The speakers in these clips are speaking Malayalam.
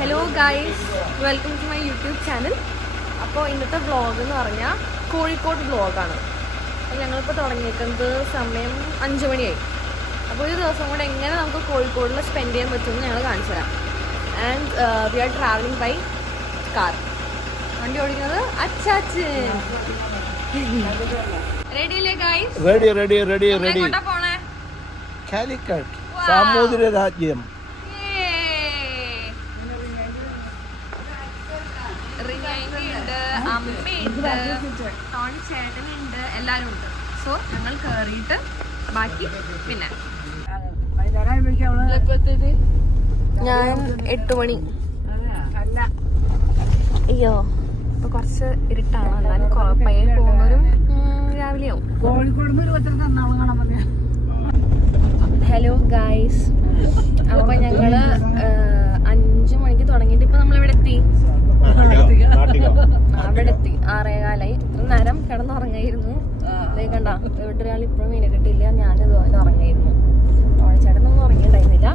Hello guys, welcome to my YouTube channel. അപ്പോൾ ഇന്നത്തെ വ്ളോഗ് എന്ന് പറഞ്ഞാൽ കോഴിക്കോട് വ്ളോഗാണ്. അപ്പോൾ ഞങ്ങളിപ്പോൾ തുടങ്ങിയിരിക്കുന്നത് സമയം 5 മണിയായി. അപ്പോൾ ഒരു ദിവസം കൂടെ എങ്ങനെ നമുക്ക് കോഴിക്കോടിൽ സ്പെൻഡ് ചെയ്യാൻ പറ്റുമെന്ന് ഞങ്ങൾ കാണിച്ചു തരാം. And we are travelling by car. വണ്ടി ഓടിക്കുന്നത് അച്ചാച്ചൻ. റെഡിയല്ലേ ഗൈസ്? റെഡി. എങ്ങോട്ടാ പോണേ? കാലിക്കറ്റ് സാമൂതിര രാജ്യം. റിയായിണ്ട്, അമ്മയുണ്ട്, ടോണി ചേട്ടനുണ്ട്, എല്ലാവരും ഉണ്ട്. സോ ഞങ്ങൾ കയറിയിട്ട് ബാക്കി പിന്നെ ഞാൻ 8 മണി. അയ്യോ ഇപ്പൊ കുറച്ച് ഇരുട്ടാണ്, എന്നാലും പയ്യെ പോകുന്നവരും രാവിലെയാവും. ഹലോ ഗായ്സ്, അപ്പൊ ഞങ്ങള് 5 മണിക്ക് തുടങ്ങിയിട്ട് ഇപ്പൊ നമ്മളെവിടെ എത്തി? അവിടെ എത്തി 6:15. ഇത്ര നേരം കിടന്നുറങ്ങായിരുന്നു. അതേ കണ്ട, ഇവിടെ ഒരാൾ ഇപ്പോഴും മീനെ കിട്ടിയില്ല. ഞാനിതുപോലെ ഉറങ്ങായിരുന്നു. ഓണച്ചേട്ടനൊന്നും ഉറങ്ങിയിട്ടുണ്ടായിരുന്നില്ല.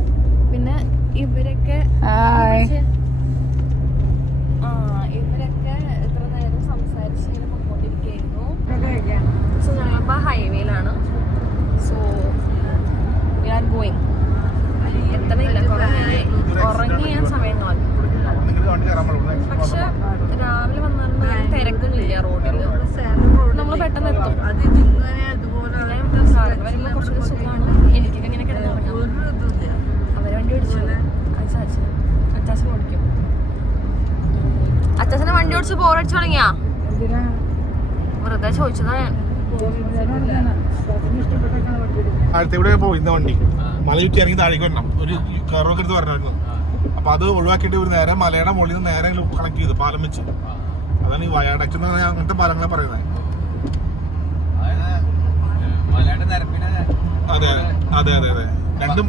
പിന്നെ ഇവരൊക്കെ ഇത്ര നേരം സംസാരിച്ച് ഇങ്ങനെ പോയിക്കൊണ്ടിരിക്കുകയായിരുന്നു. സോ ഞങ്ങളിപ്പോ ഹൈവേയിലാണ്. So we are going. എത്തണില്ല, കുറെ ഉറങ്ങി ഞാൻ സമയം നോക്കി. പക്ഷെ രാവിലെ വന്നാൽ തിരക്കൊന്നുമില്ല റോഡിൽ. നമ്മൾ പെട്ടെന്ന് എത്തും. വരുമ്പോൾ കുറച്ചുകൂടി സുഖമാണ്. എനിക്കൊക്കെ ഇങ്ങനെ കിടന്നുറങ്ങാം. അവരെ വണ്ടി ഓടിച്ചു. അച്ചാച്ചൻ ഓടിക്കും. അച്ചാച്ചനെ വണ്ടി ഓടിച്ച് ബോറടിച്ചു തുടങ്ങിയാ? വെറുതെ ചോദിച്ചതാ ഞാൻ. താഴത്തെ പോയിന്ന വണ്ടി മല ചുറ്റി ഇറങ്ങി താഴേക്ക് വരണം. ഒരു കറവൊക്കെ എടുത്ത് പറഞ്ഞായിരുന്നു. അപ്പൊ അത് ഒഴിവാക്കിയിട്ട് ഒരു നേരെ മലയുടെ മുകളിൽ നിന്ന് നേരെ കണക്ട് ചെയ്ത് പാലം വെച്ച്. അതാണ് ഈ വയാഡക്ട് എന്ന് പറഞ്ഞാൽ അങ്ങനത്തെ പാലങ്ങളെ പറയുന്നത്. അതെ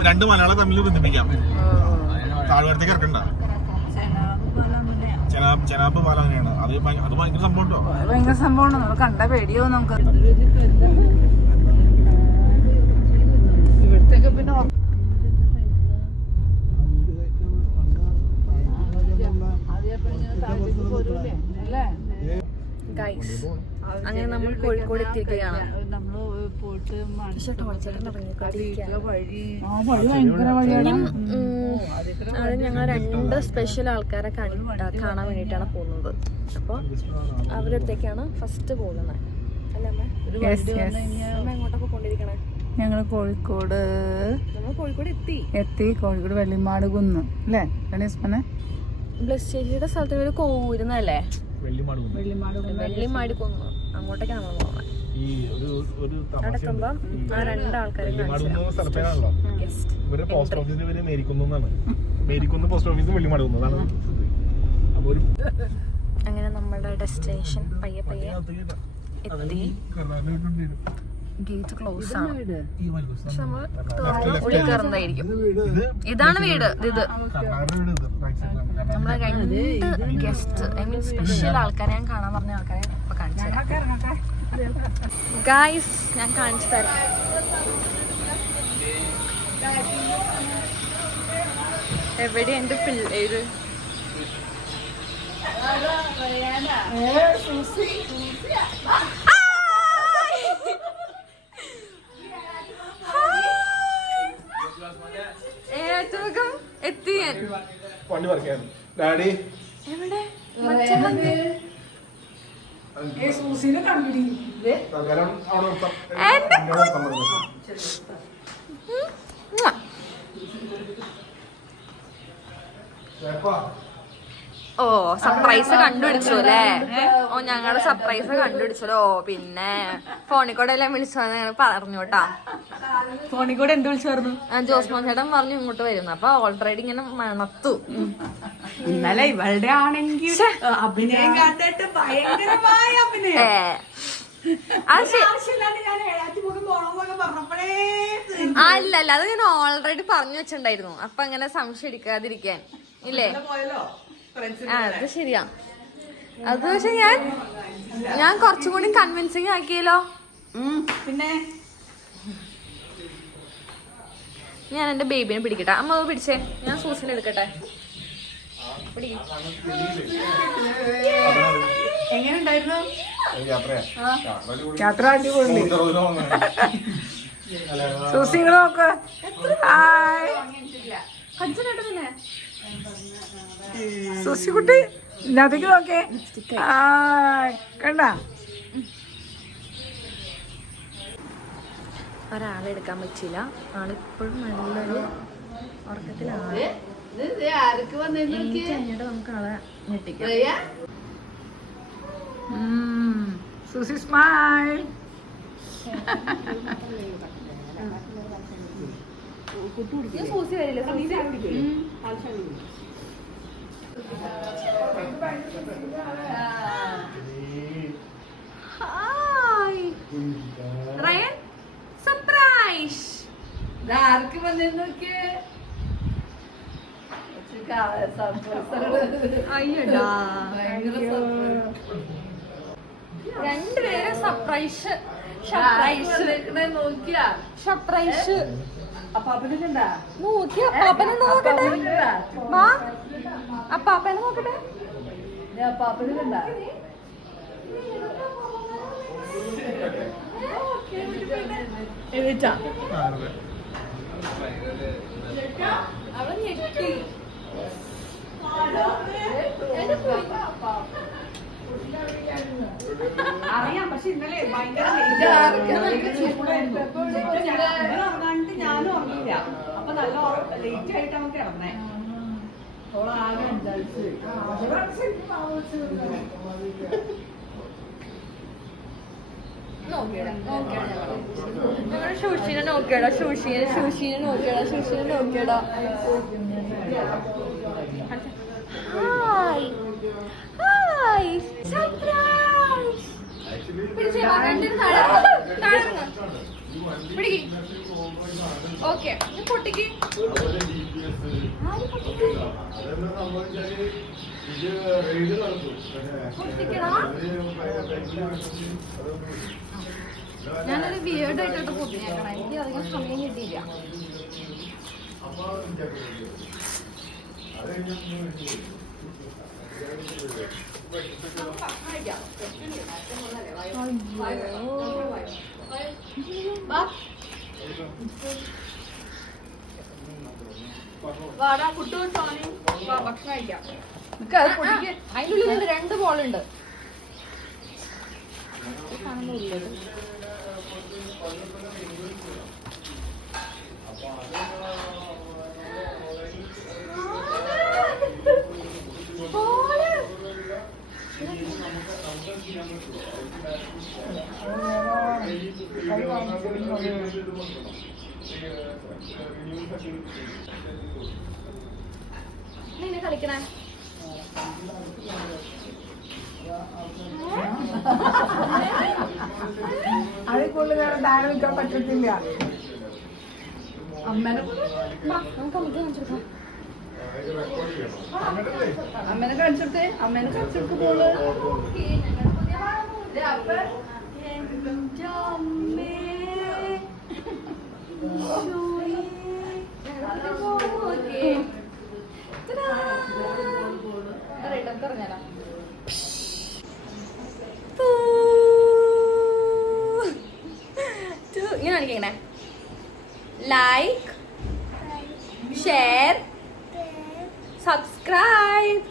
രണ്ട് മലയാളം തമ്മിൽ ബന്ധിപ്പിക്കാം. താഴ്വാരത്തേക്ക് ഇറക്കണ്ട. ചെനാബ് പാലം അങ്ങനെയാണ്. അത് ഭയങ്കര സംഭവം ഉണ്ടോ? ഭയങ്കര സംഭവമാണ്. നമ്മൾ കണ്ട പേടിയോ നമുക്ക്. ഇവിടത്തേക്ക് പിന്നെ അങ്ങനെ നമ്മൾ കോഴിക്കോട് എത്തിയിരിക്കുകയാണ്. അത് ഞങ്ങൾ 2 സ്പെഷ്യൽ ആൾക്കാരെ കാണാൻ വേണ്ടിയിട്ടാണ് പോകുന്നത്. അപ്പോൾ അവരുടെ അടുത്തേക്കാണ് ഫസ്റ്റ് പോകുന്നത്. അല്ലേ അമ്മ? എങ്ങോട്ടൊക്കെ കൊണ്ടിരിക്കണേ? ഞങ്ങൾ നമ്മൾ കോഴിക്കോട് എത്തി. കോഴിക്കോട് വെള്ളിമാട് കുന്ന് അല്ലേ? ബ്ലസ് ചേച്ചിയുടെ സ്ഥലത്ത് ഒരു കോരുന്നല്ലേ? വെള്ളിമാട് കുന്ന്. അങ്ങോട്ടേക്കാണ് നമ്മൾ പോകുന്നത്. അവിടെ എത്തുമ്പം ആ 2 ആൾക്കാരെ അങ്ങനെ നമ്മുടെ ഡെസ്റ്റിനേഷൻ പയ്യെ എത്തി. ഗേറ്റ് ക്ലോസ് ആണ്. പക്ഷെ നമ്മൾ ഉള്ളിൽ കയറുന്നതായിരിക്കും. ഇതാണ് വീട്. ഇത് നമ്മളെ 2 ഗസ്റ്റ്, ഐ മീൻ സ്പെഷ്യൽ ആൾക്കാരെ ഞാൻ കാണാൻ പറഞ്ഞ ആൾക്കാരെ ഇപ്പൊ കാണിച്ചു തരാം. ഗായ്സ്, ഞാൻ കാണിച്ചു തരാം. എവിടെ എന്റെ പിള്ളേര്? ഏറ്റവും എത്തി ഞാൻ. ഡാഡി എവിടെ? ഓ, സർപ്രൈസ് കണ്ടുപിടിച്ചു അല്ലേ? ഓ, ഞങ്ങളുടെ സർപ്രൈസ് കണ്ടുപിടിച്ചല്ലോ. പിന്നെ ഫോണിൽ കൂടെ എല്ലാം വിളിച്ചോന്ന് ഞങ്ങൾ പറഞ്ഞോട്ടാ. ഫോണിൽ കൂടെ എന്ത് വിളിച്ചു പറഞ്ഞു? ജോസ്മോൻ ചേട്ടൻ പറഞ്ഞു ഇങ്ങോട്ട് വരുന്നു. അപ്പൊ ഓൾറെഡി ഇങ്ങനെ മണത്തു. ഇന്നലെ ഇവളുടെ ആണെങ്കിൽ അഭിനയം കണ്ടിട്ട് ഭയങ്കരമായ അഭിനയം. അല്ല, അത് ഞാൻ ഓൾറെഡി പറഞ്ഞു വെച്ചിട്ടുണ്ടായിരുന്നു. അപ്പൊ അങ്ങനെ സംശയം എടുക്കാതിരിക്കാൻ ഇല്ലേ? അത് ശരിയാ. അത് പക്ഷെ ഞാൻ കുറച്ചും കൂടി കൺവിൻസിങ് ആക്കിയല്ലോ. പിന്നെ ഞാൻ എന്റെ ബേബിനെ പിടിക്കട്ടെ. അമ്മ പിടിച്ചേ, ഞാൻ സൂസിനെ എടുക്കട്ടെ. എങ്ങനെ ഉണ്ടായിരുന്നു യാത്രയാ യാത്ര? അടിപൊളി. സൂസിങ്ങൾ നോക്ക്. സൂസിക്കുട്ടി ഇതിനകത്തേക്ക് നോക്കേ. കണ്ട ഒരാളെ എടുക്കാൻ പറ്റില്ല. ആളിപ്പോഴും നല്ലൊരു ഉറക്കത്തിലാണ്. കഴിഞ്ഞിട്ട് നമുക്ക് ആളെ ഞെട്ടിക്കാം. Susie smile. സൂസി വരില്ല. Hi Ryan, surprise. ആർക്ക് വന്നോക്കിയേ. അയ്യടാ, രണ്ടുപേരെ സർപ്രൈസ്. നോക്കിയാ സർപ്രൈസ് അപ്പാപ്പനെ കണ്ടാ? നോക്കി. അപ്പാപ്പനെ നോക്കട്ടെ. വാ, അപ്പാപ്പനെ നോക്കട്ടെ. അപ്പാപ്പനെ കണ്ടാ? എഴുതിച്ചാ അവളെ ഞെട്ടി. അറിയാം. പക്ഷെ ഇന്നലെ ഭയങ്കര ഞാനും ഉറങ്ങില്ല. അപ്പൊ നല്ല ലേറ്റ് ആയിട്ട് നമുക്ക് കിടന്നേ. അവളാകെ ശുശീനെ നോക്കിയടാ. ശുശീനെ നോക്കിയടാ. Hi hi, surprise. പിടിക്ക്. ഓക്കെ, പൊട്ടിക്ക്. ഞാനൊരു വിയേർഡായിട്ടോട്ട് പൊട്ടിഞ്ഞേക്കണം. എനിക്ക് അധികം സമയം കിട്ടിയില്ല. വാടാ കുട്ടു സോണി ഭക്ഷണം കഴിക്കാം. അതിൻ്റെ ഉള്ളിൽ 2 ബോളുണ്ട്. നിന്നെ കളിക്കണേ. അതിൽ കൂടുതൽ നേരം താഴെ നിൽക്കാൻ പറ്റത്തില്ല. അമ്മേനെ നമുക്ക് കാണിച്ചെടുക്കാം. അമ്മേനെ കാണിച്ചെടുത്തേ. അമ്മേനെ കാണിച്ചെടുക്കുമ്പോള് ഇങ്ങനെ കാണിക്കണേ. Like, share, subscribe.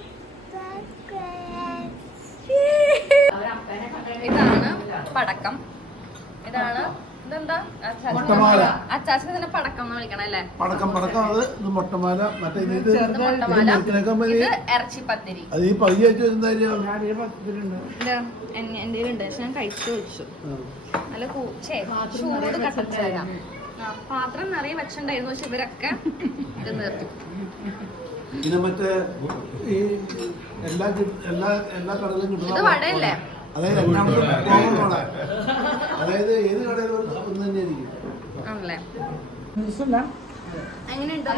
ഇതാണ് പടക്കം. ഇതാണ് ഇതെന്താ? അച്ചാച്ചനെ തന്നെ പടക്കം എന്ന് വിളിക്കണം അല്ലേ? പടക്കം അത് മൊട്ടമാല. മറ്റേ ഇത് മുട്ടമാല. ഇത് ഇറച്ചിപ്പത്തിരി. അത് ഈ പയ്യായിട്ട് എന്തെങ്കിലും ഉണ്ട്. പക്ഷെ ഞാൻ കഴിച്ചു വെച്ചു. നല്ല ചൂട് കട്ടച്ചേരാ. പാത്രം നിറയെ വെച്ചിട്ടുണ്ടായിരുന്നു. പക്ഷെ ഇവരൊക്കെ ഇത് നിർത്തി. പിന്നെ മറ്റേ ഈ എല്ലാ കടയിലും ഇത് കിട്ടുന്ന വടയല്ലേ? അതായത് അതായത് ഏത് കടയിൽ ഒന്ന് തന്നെ ആയിരിക്കും. ആണല്ലേ? എങ്ങനെയുണ്ട്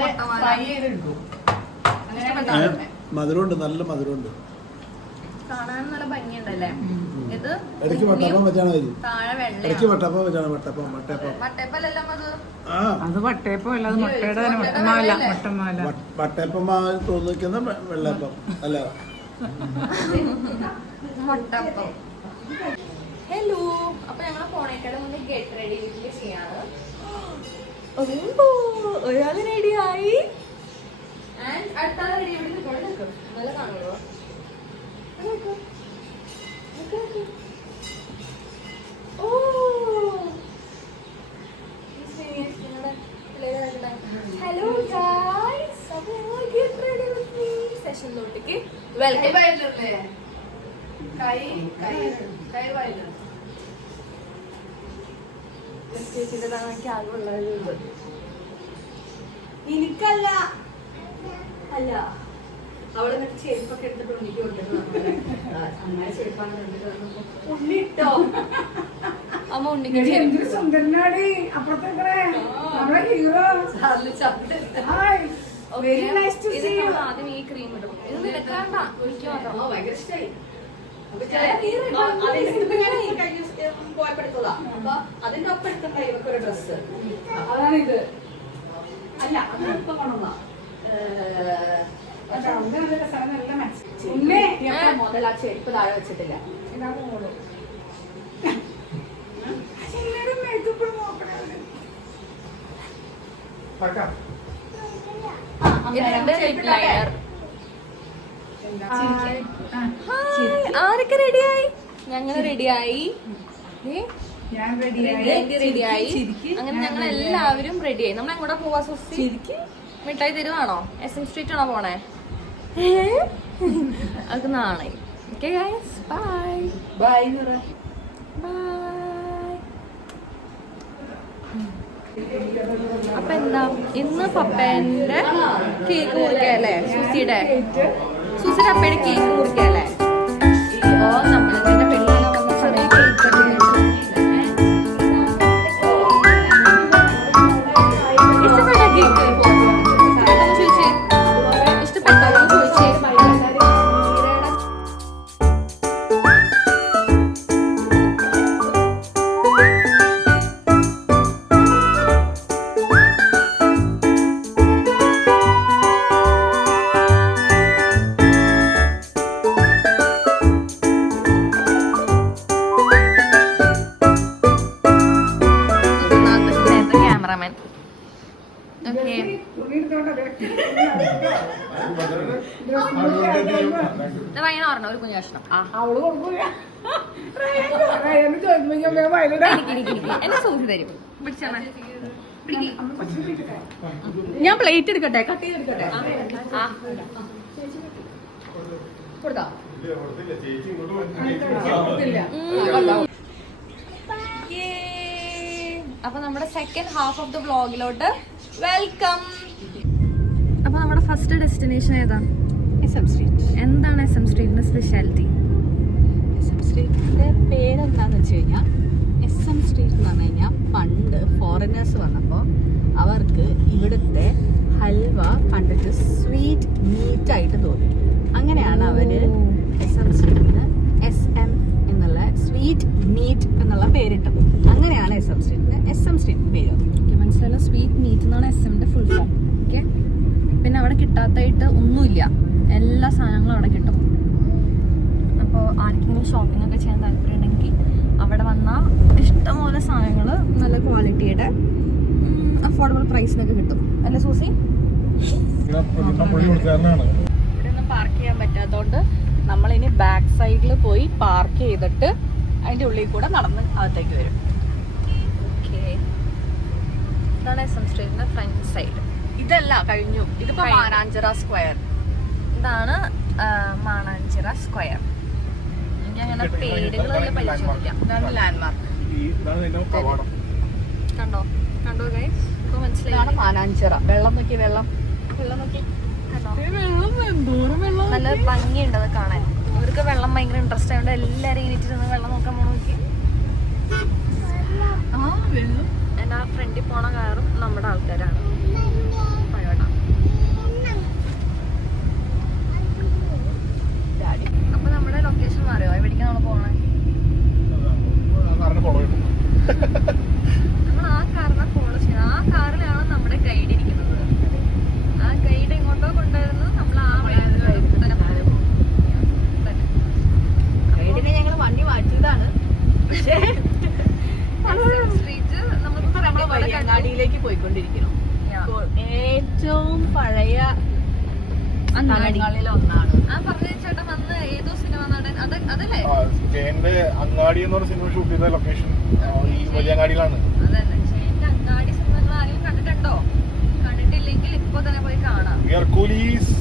മധുരമുണ്ട്, നല്ല മധുരമുണ്ട്. കാണാൻ നല്ല ഭംഗിയുണ്ടല്ലേ? ഇത് ഇടയ്ക്ക് വട്ടപ്പം വെച്ചാണ് വരും. താഴെ വെള്ള ഇടയ്ക്ക് വട്ടപ്പം വെച്ചാണ് വട്ടപ്പം. മട്ടേപ്പല്ലെല്ലാം അത് ആ അത് വട്ടയപ്പം അല്ലാതെ മുട്ടയുടെ തന്നെ മുട്ടമാല മുട്ടമാല. വട്ടയപ്പം തോന്നിക്കുന്ന വെള്ളയപ്പം അല്ല. മുട്ടപ്പം. ഹലോ, അപ്പൊ ഞങ്ങൾ പോണേക്കാട് മുന്നേ ഗെറ്റ് റെഡി വീട്ടിൽ ചെയ്യാണ്. ഒരാള് റെഡിയായി. അടുത്ത ആള് റെഡി ഇവിടെ നിൽക്കും. നല്ല കാണുമോ? ഹലോ ഗൈസ്, അപ്പൊ ഗെറ്റ് റെഡി വിത്ത് മീ സെഷനിലോട്ടേക്ക് വെൽക്കം. എനിക്കല്ല അല്ല, അവള് മറ്റേ ചെരുപ്പൊക്കെ എടുത്തിട്ട് ഉണ്ണിക്ക് കൊടുത്തിട്ട് അങ്ങനെ ചെരുപ്പാണ് ഉണ്ണിട്ടോ. അമ്മ ഉണ്ണിക്ക് ചെരുപ്പ് സുന്ദരനാടി അപ്പുറത്തേക്കണേ നമ്മുടെ hero. Very nice to see you. ആദ്യം ഈ ക്രീം ഇടും. ഇത് നിനക്കാണ്ട, ഒഴിക്കുക മാത്രം. ഭയങ്കര ഇഷ്ടായി. അതിന്റെ ഒപ്പം എടുത്തിട്ടുണ്ടായി ഇവക്കൊരു ഡ്രസ്. അതാണ് ഇത്. അല്ല അത് ഇപ്പൊ കൊണ്ടുവന്നാ മുതൽ ആ ചെരുപ്പ് താഴെ വെച്ചിട്ടില്ല. ആരൊക്കെ റെഡിയായി? ഞങ്ങൾ റെഡിയായി, റെഡിയായി. അങ്ങനെ ഞങ്ങൾ എല്ലാവരും റെഡിയായി. നമ്മൾ എങ്ങോട്ടാ പോവാ? സുസി മിഠായി തരുവാണോ? SM സ്ട്രീറ്റ് ആണോ പോണേ? അത് നാളെ. Okay guys, bye bye. അപ്പൊ എന്താ ഇന്ന് പപ്പേന്റെ കേക്ക് മുറിക്കല്ലേ? സുസിയുടെ അപ്പയുടെ കേക്ക് മുറിക്കല്ലേ? ഓ, നമ്മളിതിന്റെ പെണ്ണാണ് വന്ന ചെറിയ കേക്ക് ഇഷ്ടപ്പെട്ട കേക്ക് ചോദിച്ചേ. ഇഷ്ടപ്പെട്ടോ ചോദിച്ചേ. ക്യാമറമാൻ. ഓക്കെ, ഭയങ്കര ഓർമ്മ ഒരു കുഞ്ഞു കഷ്ണം. അവള് കൊടുക്കൂല. എന്നെ സൂചി തരും. ഞാൻ പ്ലേറ്റ് എടുക്കട്ടെ, കട്ട് ചെയ്തെടുക്കട്ടെ. കൊടുത്തോ? അപ്പൊ നമ്മുടെ സെക്കൻഡ് ഹാഫ് ഓഫ് ദ വ്ളോഗിലോട്ട് വെൽക്കം. അപ്പൊ നമ്മുടെ ഫസ്റ്റ് ഡെസ്റ്റിനേഷൻ ഏതാ? SM street. എന്താണ് SM സ്ട്രീറ്റിന്റെ സ്പെഷ്യാലിറ്റി? SM സ്ട്രീറ്റിന്റെ പേരെന്താന്ന് വെച്ച് കഴിഞ്ഞാൽ SM സ്ട്രീറ്റ് എന്ന് പറഞ്ഞു കഴിഞ്ഞാൽ പണ്ട് ഫോറിനേഴ്സ് വന്നപ്പോൾ അവർക്ക് ഇവിടുത്തെ ഹൽവ കണ്ടിട്ട് സ്വീറ്റ് മീറ്റ് ആയിട്ട് തോന്നി. അങ്ങനെയാണ് അവര് SM സ്ട്രീറ്റിന് SM എന്നുള്ള സ്വീറ്റ് മീറ്റ് എന്നുള്ള പേരിട്ടത്. അങ്ങനെയാണ് SM സ്ട്രീറ്റിന് SM സ്ട്രീറ്റ് പേര്. മനസ്സിലായല്ലോ, സ്വീറ്റ് മീറ്റ് എന്നാണ് SMന്റെ ഫുൾ ഫോം. ഓക്കെ, പിന്നെ അവിടെ കിട്ടാത്തായിട്ട് ഒന്നുമില്ല, എല്ലാ സാധനങ്ങളും അവിടെ കിട്ടും. അപ്പോൾ ആർക്കെങ്കിലും ഷോപ്പിംഗ് ഒക്കെ ചെയ്യാൻ താല്പര്യം ഉണ്ടെങ്കിൽ അവിടെ വന്നാൽ ഇഷ്ടംപോലെ സാധനങ്ങൾ നല്ല ക്വാളിറ്റിയുടെ അഫോർഡബിൾ പ്രൈസിനൊക്കെ കിട്ടും. അല്ലേ സൂസി? ഇവിടെ ഒന്നും പാർക്ക് ചെയ്യാൻ പറ്റാത്തതുകൊണ്ട് നമ്മളിനി ബാക്ക് സൈഡിൽ പോയി പാർക്ക് ചെയ്തിട്ട് അതിൻ്റെ ഉള്ളിൽ കൂടെ നടന്ന് അകത്തേക്ക് വരും. ഓക്കെ, ഇതാണ് SM സ്ട്രീറ്റിന്റെ ഫ്രണ്ട് സൈഡ്. ഇതല്ല കഴിഞ്ഞു, ഇതിപ്പോ മാനാഞ്ചിറ സ്ക്വയർ. ഇതാണ് മാനാഞ്ചിറ സ്ക്വയർ. എനിക്ക് അങ്ങനെ പേരുകളൊന്നും പരിചയമില്ല. ഇതാണ് ലാൻഡ്മാർക്ക്. കണ്ടോ കണ്ടോ ഗൈസ്, ഇപ്പൊ മനസ്സിലായി. ഇതാണ് മാനാഞ്ചിറ. വെള്ളം നോക്കി, വെള്ളം നോക്കി. നല്ല ഭംഗിയുണ്ട് അത് കാണാൻ. ഇവർക്ക് വെള്ളം ഭയങ്കര ഇൻട്രസ്റ്റ് ആയതുകൊണ്ട് എല്ലാരും ഇരിച്ചിരുന്ന് വെള്ളം നോക്കാൻ പോണ നോക്കി. എൻ്റെ ആ ഫ്രണ്ടിൽ പോണ കാറും നമ്മുടെ ആൾക്കാരാണ്. അപ്പൊ നമ്മുടെ ലൊക്കേഷൻ മാറിയോ? എവിടേക്കാണ് നമ്മൾ പോണേ? സ്ഥലങ്ങളിൽ ഒന്നാണ്. ആ പറഞ്ഞ ചേട്ടൻ വന്ന് ഏതോ സിനിമ നടൻ അതല്ലേ? ജയന്റെ അങ്ങാടി എന്ന് പറഞ്ഞ സിനിമ ഷൂട്ട് ചെയ്ത ലൊക്കേഷൻ ഈ വലിയങ്ങാടിയിലാണ്. അതന്നെ, ജയന്റെ അങ്ങാടി സിനിമ നിങ്ങൾ ആരെങ്കിലും കണ്ടിട്ടുണ്ടോ? കണ്ടിട്ടില്ലെങ്കിൽ ഇപ്പൊ തന്നെ പോയി കാണാം. കൂലീസ്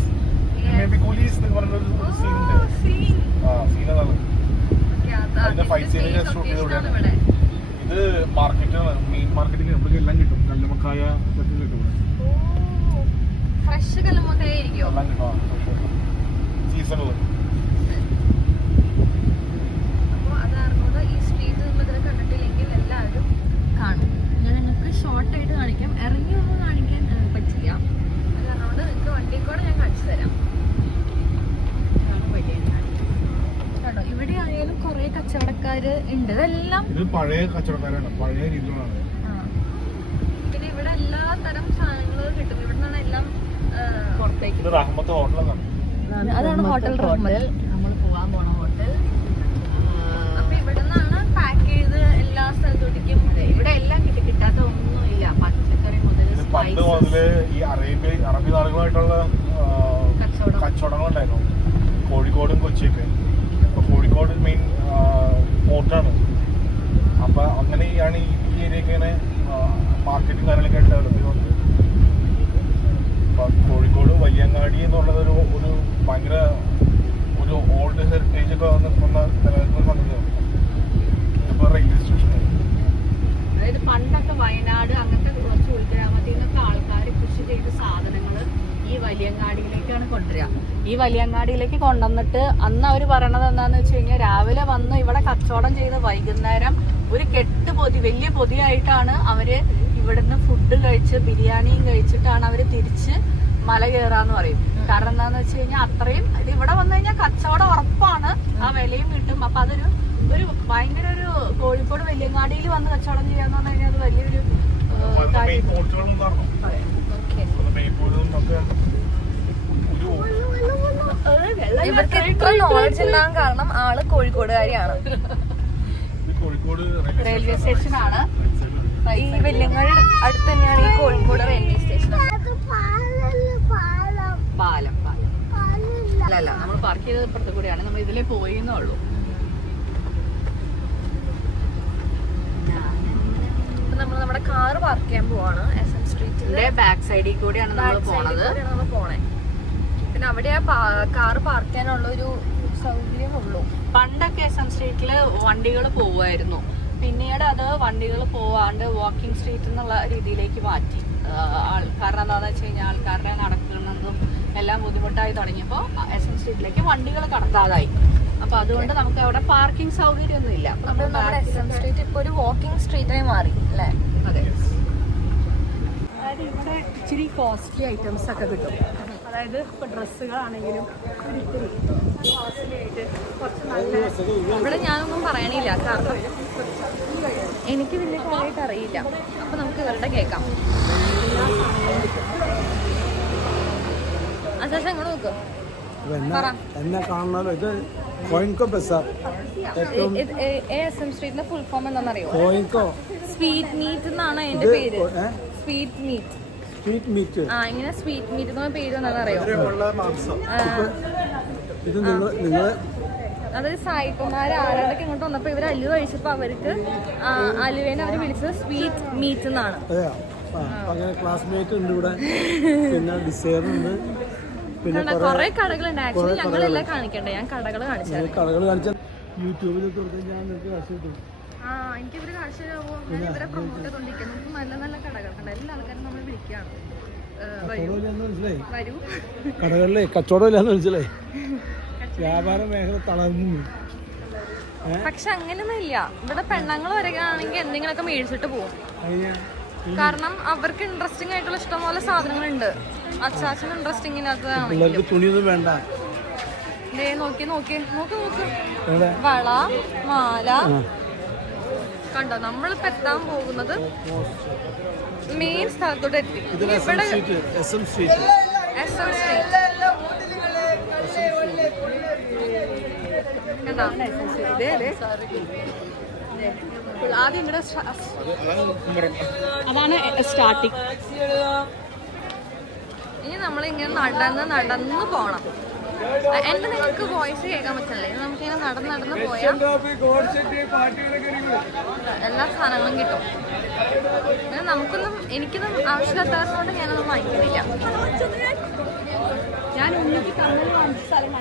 എന്ന് പറഞ്ഞൊരു സീനുണ്ട്. സീനാണ് ഇവിടെ ഇത് മാർക്കറ്റാണ്, മെയിൻ മാർക്കറ്റിൽ നമുക്ക് എല്ലാം കിട്ടും. കല്ലുമക്കായ ഇതൊക്കെ കിട്ടും. ഫ്രഷ് കല്ലുമക്കായ ആയിരിക്കും എല്ലാം കിട്ടും സീസണിൽ. അപ്പോൾ അതാർന്നോട് ഈ സ്ട്രീറ്റ് നമ്മളിതിൽ കണ്ടിട്ടില്ലെങ്കിൽ എല്ലാവരും കാണും. ഞാൻ നിങ്ങൾക്ക് ഷോർട്ടായിട്ട് കാണിക്കാം, ഇറങ്ങി ഒന്നും കാണിക്കാൻ പറ്റില്ല. അത് കാരണോണ്ട് നിങ്ങൾക്ക് വണ്ടിയിൽ കൂടെ ഞാൻ കാണിച്ചു തരാം. കേട്ടോ, ഇവിടെ ആയാലും കുറെ കച്ചവടക്കാര് ഉണ്ട്. ഇതെല്ലാം ഇത് പഴയ കച്ചവടക്കാരാണ്, പഴയ രീതികളാണ്. പിന്നെ ഇവിടെ എല്ലാ തരം സാധനങ്ങളും കിട്ടും. ഇവിടെ നിന്നാണ് എല്ലാം പുറത്തേക്ക്. ഇത് റഹ്മത്ത് ഹോട്ടലാണ്. അതാണ് ഹോട്ടൽ റഹ്മത്ത്, നമ്മൾ പോവാൻ പോണ ഹോട്ടൽ. അപ്പൊ ഇവിടെ നിന്നാണ് പാക്ക് ചെയ്ത് എല്ലാ സ്ഥലത്തോട്ടേക്കും. ഇവിടെ എല്ലാം കിട്ടാത്ത ഒന്നുമില്ല. പച്ചക്കറി മുതൽ പണ്ട് മുതല് ഈ അറബി നാടുകളുമായിട്ടുള്ള കച്ചവടങ്ങളുണ്ടായിരുന്നു, കോഴിക്കോടും കൊച്ചിയൊക്കെ. അപ്പൊ കോഴിക്കോട് മെയിൻ പോർട്ടാണ്. അപ്പൊ അങ്ങനെയാണ് ഈ ഏരിയയൊക്കെ ഇങ്ങനെ മാർക്കറ്റും കാര്യങ്ങളൊക്കെ ആയിട്ട് ഡെവലപ്പ് ചെയ്തുകൊണ്ട്. അപ്പൊ കോഴിക്കോട് വലിയങ്ങാടി എന്നുള്ളത് ഒരു ഭയങ്കര ഒരു ഓൾഡ് ഹെറിറ്റേജ് ഒക്കെ നിൽക്കുന്ന നിലനിൽക്കുന്ന സംഗതിയാണ്. ഇപ്പൊ റെയിൽവേ സ്റ്റേഷൻ, അതായത് പണ്ടൊക്കെ വയനാട് അങ്ങനത്തെ കുറച്ച് ഉൾഗ്രാമത്തിൽ നിന്നൊക്കെ ആൾക്കാർ കൃഷി ചെയ്ത സാധനങ്ങൾ ഈ വലിയങ്ങാടിയിലേക്കാണ് കൊണ്ടുവരിക. ഈ വലിയങ്ങാടിയിലേക്ക് കൊണ്ടുവന്നിട്ട് അന്ന് അവർ പറയണത് എന്താന്ന് വെച്ച് കഴിഞ്ഞാൽ രാവിലെ വന്ന് ഇവിടെ കച്ചവടം ചെയ്ത് വൈകുന്നേരം ഒരു കെട്ട് വലിയ പൊതിയായിട്ടാണ് അവര് ഇവിടുന്ന് ഫുഡ് കഴിച്ച് ബിരിയാണിയും കഴിച്ചിട്ടാണ് അവര് തിരിച്ച് മല കയറാന്ന് പറയും. കാരണം എന്താന്ന് വെച്ച് കഴിഞ്ഞാൽ അത്രയും ഇത് ഇവിടെ വന്നു കഴിഞ്ഞാൽ കച്ചവടം ഉറപ്പാണ്, ആ വിലയും കിട്ടും. അപ്പൊ അതൊരു ഭയങ്കര ഒരു കോഴിക്കോട് വലിയങ്ങാടിയിൽ വന്ന് കച്ചവടം ചെയ്യാന്ന് പറഞ്ഞു കഴിഞ്ഞാൽ അത് വലിയൊരു മെയിൻ പോർട്ടുകളൊന്നും പറഞ്ഞു. മെയിൻ പോർട്ടുകളും ഒക്കെ ഇവർക്ക് ഇത്ര നോളജ് ഉണ്ടാകാൻ കാരണം ആള് കോഴിക്കോടുകാരിയാണ്. കോഴിക്കോട് റെയിൽവേ സ്റ്റേഷനാണ്. ഈ വെല്ലുങ്ങാടി അടുത്ത് തന്നെയാണ് ഈ കോഴിക്കോട് റെയിൽവേ സ്റ്റേഷൻ. പാലം അല്ല, നമ്മൾ പാർക്ക് ചെയ്തത് ഇപ്പുറത്ത് കൂടിയാണ്. നമ്മൾ ഇതിലേ പോയിന്നേ ഉള്ളൂ. നമ്മൾ നമ്മുടെ കാറ് പാർക്ക് ചെയ്യാൻ പോവാണ് SM സ്ട്രീറ്റിന്റെ ബാക്ക് സൈഡിൽ കൂടിയാണ് നമ്മൾ പോണത്. പിന്നെ അവിടെ കാറ് പാർക്ക് ചെയ്യാനുള്ള ഒരു സൗകര്യമുള്ളൂ. പണ്ടൊക്കെ SM സ്ട്രീറ്റില് വണ്ടികൾ പോവായിരുന്നു. പിന്നീട് അത് വണ്ടികൾ പോവാണ്ട് വാക്കിംഗ് സ്ട്രീറ്റ് എന്നുള്ള രീതിയിലേക്ക് മാറ്റി. കാരണം എന്താണെന്ന് വെച്ച് കഴിഞ്ഞാൽ ആൾക്കാരുടെ നടക്കുന്നതും എല്ലാം ബുദ്ധിമുട്ടായി തുടങ്ങിയപ്പോൾ SM സ്ട്രീറ്റിലേക്ക് വണ്ടികൾ കടത്താതായി. അപ്പൊ അതുകൊണ്ട് നമുക്ക് അവിടെ പാർക്കിംഗ് സൗകര്യമൊന്നും ഇല്ല. നമ്മുടെ SM സ്ട്രീറ്റ് ഇപ്പൊ ഒരു വാക്കിംഗ് സ്ട്രീറ്റായി മാറി അല്ലേ? അതെ. അതായത് ഇവിടെ ഇച്ചിരി കോസ്റ്റ്ലി ഐറ്റംസ് ഒക്കെ കിട്ടും. അതായത് ഇപ്പൊ ഡ്രസ്സുകളാണെങ്കിലും ഒരിത്തിരി കോസ്റ്റ്ലി ആയിട്ട് കുറച്ച് നല്ല. ഇവിടെ ഞാനൊന്നും പറയണില്ല, കാരണം എനിക്ക് വലിയ കാര്യമായിട്ട് അറിയില്ല. അപ്പൊ നമുക്ക് ഇവരുടെ കേൾക്കാം. അശാശ അങ്ങോട്ട് നോക്ക്, പറ. എന്നെ കാണണല്ലോ. ഇത് കോയിൻകോ ബസാർ. SM സ്ട്രീറ്റിന്റെ ഫുൾ ഫോം എന്താണെന്നറിയോ? കോയിൻകോ സ്വീറ്റ് മീറ്റ് എന്നാണ് എന്റെ പേര്. Sweet meat. Sweet meat. ഇങ്ങനെ സ്വീറ്റ് മീറ്റ് എന്ന പേര് എന്താണെന്നറിയോ? ഇത് നിങ്ങൾ അതായത് സായിപ്പന്മാർ ആരാണ്ടൊക്കെ ഇങ്ങോട്ട് വന്നപ്പോ ഇവർ അലുവ കഴിച്ചപ്പോ അവർക്ക് അലുവേനെ അവർ വിളിച്ചത് സ്വീറ്റ് മീറ്റ് എന്നാണ്. അങ്ങനെ ക്ലാസ്മേറ്റ് ഉണ്ട് ഇവിടെ. പിന്നെ ഡിസൈർ ഉണ്ട്. പിന്നെ കുറെ കടകളുണ്ട്. ആക്ച്വലി ഞങ്ങളെല്ലാം കാണിക്കണ്ടേ, ഞാൻ കടകൾ കാണിച്ചു കടകൾ കാണിച്ചാൽ യൂട്യൂബിൽ ഞാൻ കാശ് കിട്ടും. എനിക്ക് ഇവര് കാണിച്ചു തരാമോ? ഞാൻ ഇവരെ പ്രൊമോട്ട് ചെയ്തോണ്ടിരിക്കുന്നു. നല്ല നല്ല കടകൾ കണ്ട എല്ലാ ആൾക്കാരും നമ്മൾ വിളിക്കുകയാണ്. വരൂ. കടകളിലെ കച്ചവടം ഇല്ലാന്ന് മനസ്സിലായി. വ്യാപാര മേഖല തളർന്നു. പക്ഷെ അങ്ങനെയൊന്നും ഇല്ല. ഇവിടെ പെണ്ണുങ്ങൾ വരികയാണെങ്കിൽ എന്തെങ്കിലുമൊക്കെ മേടിച്ചിട്ട് പോകും. കാരണം അവർക്ക് ഇൻട്രസ്റ്റിംഗ് ആയിട്ടുള്ള ഇഷ്ടംപോലെ സാധനങ്ങളുണ്ട്. അച്ചാച്ചന് ഇൻട്രസ്റ്റിംഗിനകത്ത് തുണിയൊന്നും വേണ്ട. നോക്കി നോക്കി നോക്ക് നോക്ക്, വള മാല കണ്ടോ. നമ്മളിപ്പോ എത്താൻ പോകുന്നത് മെയിൻ സ്ഥലത്തോട്ട് എത്തി. ഇവിടെ SM സ്ട്രീറ്റ്. ആദ്യം ഇവിടെ അതാണ് സ്റ്റാർട്ടിങ്. ഇനി നമ്മളിങ്ങനെ നടന്ന് പോണം. എന്റെ നിങ്ങൾക്ക് വോയിസ് കേൾക്കാൻ പറ്റില്ലേ? നമുക്കിങ്ങനെ നടന്ന് പോയാൽ എല്ലാ സാധനങ്ങളും കിട്ടും. എനിക്കൊന്നും ആവശ്യമില്ലാത്തതുകൊണ്ട് ഞാനൊന്നും വാങ്ങിക്കുന്നില്ല. ഞാൻ ഉണ്ണിക്ക് കമ്മൽ വാങ്ങിച്ച സ്ഥലം